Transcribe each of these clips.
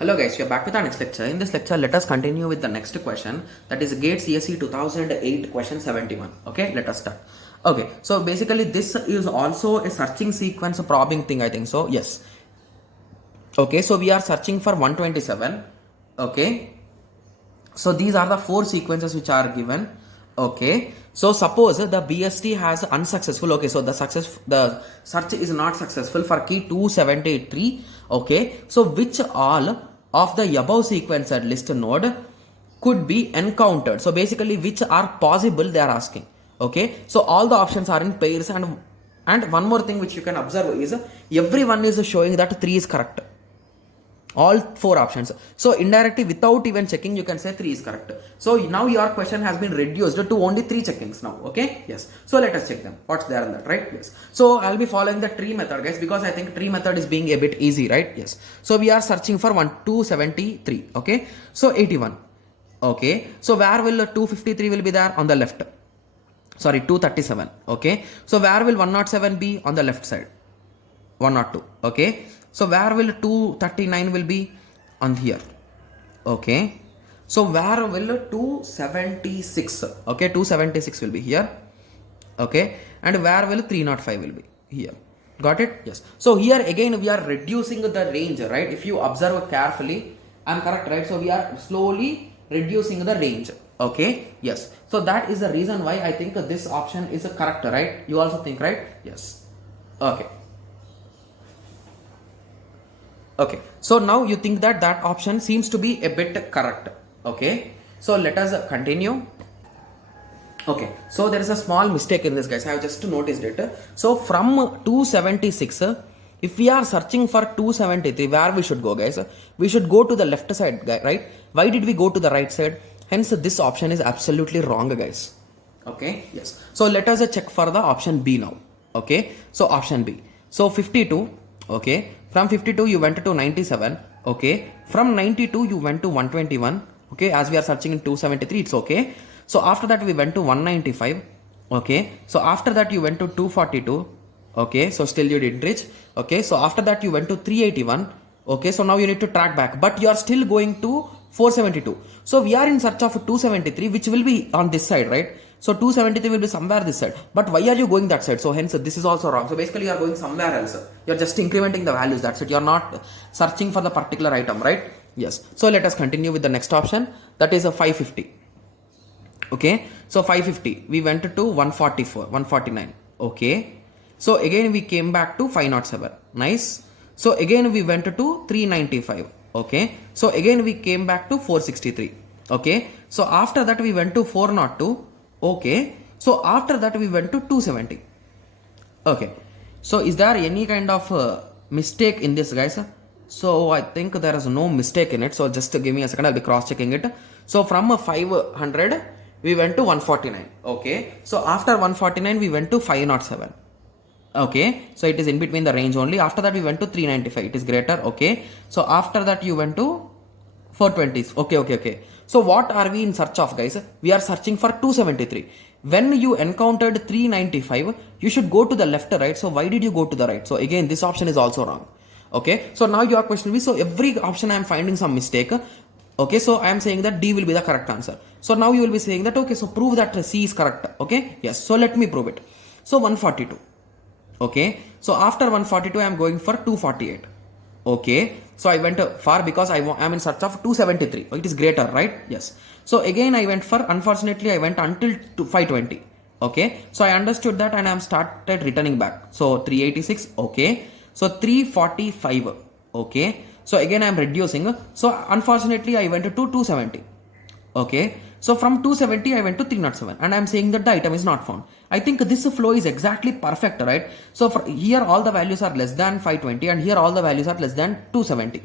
Hello guys, we are back with our next lecture. In this lecture, let us continue with the next question, that is GATE CSE 2008 question 71. Okay, let us start. Okay, so basically this is also a searching sequence probing thing, I think so. Yes. Okay, so we are searching for 127. Okay, so these are the four sequences which are given. Okay, so suppose the BST has unsuccessful. Okay, so the search is not successful for key 273. Okay, so which all of the above sequenced list node could be encountered? So basically which are possible they are asking. Okay, so all the options are in pairs, and one more thing which you can observe is everyone is showing that 3 is correct. All four options. So indirectly, without even checking, you can say 3 is correct. So now your question has been reduced to only 3 checkings now. Okay, yes. So let us check them. What's there in that, right? Yes. So I'll be following the tree method, guys, because I think tree method is being a bit easy, right? Yes. So we are searching for 273. Okay. So 81. Okay. So where will 253 will be there? On the left. Sorry, 237. Okay. So where will 107 be? On the left side. 102. Okay. So where will 239 will be? On here. Okay. So where will 276? Okay, 276 will be here. Okay. And where will 305 will be? Here. Got it? Yes. So here again we are reducing the range, right? If you observe carefully, I'm correct, right? So we are slowly reducing the range. Okay. Yes. So that is the reason why I think this option is correct, right? You also think, right? Yes. Okay. Okay, so now you think that option seems to be a bit correct. Okay, so let us continue. Okay, so there is a small mistake in this, guys. I have just noticed it. So from 276, if we are searching for 273, where we should go, guys? We should go to the left side, right? Why did we go to the right side? Hence, this option is absolutely wrong, guys. Okay, yes. So let us check for the option B now. Okay, so option B. So 52. Okay, from 52 you went to 97. Okay, from 92 you went to 121. Okay, as we are searching in 273, it's okay. So after that we went to 195. Okay, so after that you went to 242. Okay, so still you didn't reach. Okay, so after that you went to 381. Okay, so now you need to track back, but you are still going to 472. So we are in search of 273, which will be on this side, right? So 273 will be somewhere this side. But why are you going that side? So hence this is also wrong. So basically you are going somewhere else. You are just incrementing the values. That's it. You are not searching for the particular item, right? Yes. So let us continue with the next option. That is a 550. Okay. So 550. We went to 144, 149. Okay. So again we came back to 507. Nice. So again we went to 395. Okay. So again we came back to 463. Okay. So after that we went to 402. Okay, so after that we went to 270. Okay, so is there any kind of mistake in this, guys? So I think there is no mistake in it. So just give me a second, I'll be cross checking it. So from 500 we went to 149. Okay, so after 149 we went to 507. Okay, so it is in between the range only. After that we went to 395. It is greater. Okay, so after that you went to 420s. Okay. So what are we in search of, guys? We are searching for 273. When you encountered 395, you should go to the left, right? So why did you go to the right? So again, this option is also wrong. Okay, so now your question will be, so every option I am finding some mistake. Okay, so I am saying that D will be the correct answer. So now you will be saying that, okay, so prove that C is correct. Okay, yes, so let me prove it. So 142. Okay, so after 142 I am going for 248. Okay, so I went far because I am in search of 273. It is greater, right? Yes. So again I went for, unfortunately I went until 520. Okay, so I understood that and I am started returning back. So 386. Okay, so 345. Okay, so again I am reducing. So unfortunately I went to 270. Okay, so from 270 I went to 307 and I am saying that the item is not found. I think this flow is exactly perfect, right? So here all the values are less than 520 and here all the values are less than 270.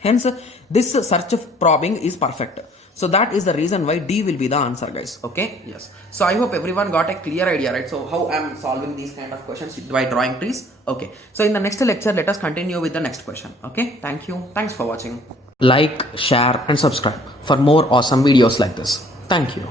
Hence this search of probing is perfect. So that is the reason why D will be the answer, guys. Okay, yes. So I hope everyone got a clear idea, right? So how I am solving these kind of questions by drawing trees. Okay, so in the next lecture let us continue with the next question. Okay, thank you. Thanks for watching. Like, share and subscribe for more awesome videos like this. Thank you.